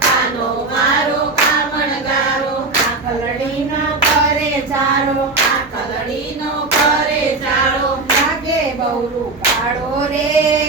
કાનો મારો કામણગારો કાકલડીનો કરે ચારો નો કરે ચાળો લાગે બહુ કાળો રે.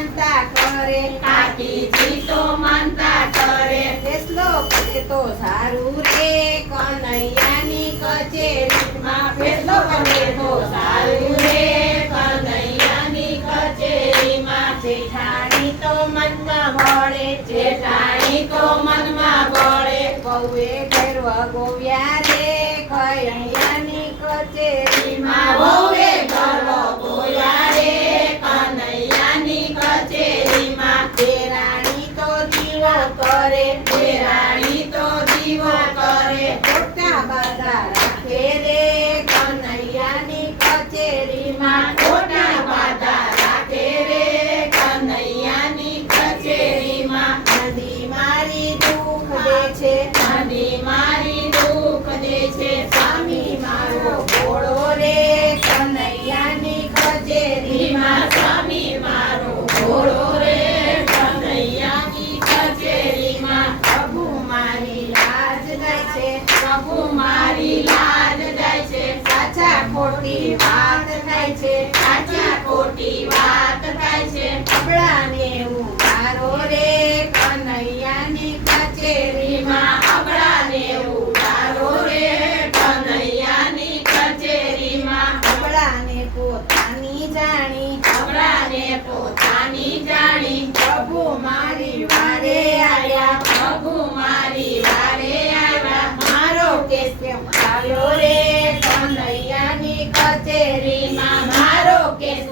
માનતા કરે કાકીજી તો માનતા કરે. ફેસલો કરે તો સારું રે, કનૈયાની કચેરીમાં માં ફેરલો કરે તો સારું રે, કનૈયાની કચેરીમાં જેઠાણી તો મનમાં ભળે, જેઠાણી તો મનમાં ભળે. બહુએ ગર્વ ગોવ્યા રે, કનૈયાની કચેરીમાં. માં મારી જાણી. અબળાને મારી વારે આવ્યા પ્રભુ મારી વારે આવ્યા મારો કેસ કેમ આવ્યો રે કનૈયાની કચેરીમાં મારો કેસ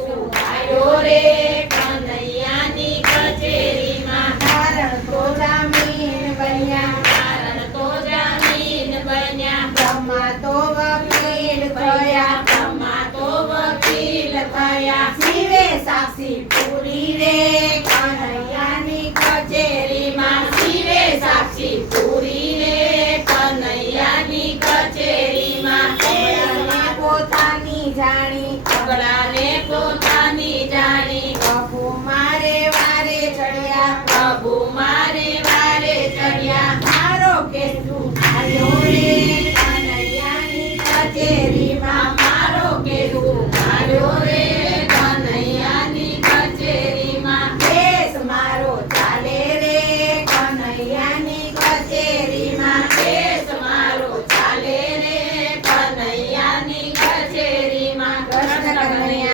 ઉઠાયો રે કનૈયાની કચેરીમાં. કારણ તો જામીન બન્યા. કારણ તો જામીન બન્યા. બ્રહ્મા તો વકીલ થયા. બ્રહ્મા તો વકીલ થયા. શિવે સાક્ષી પૂરી રે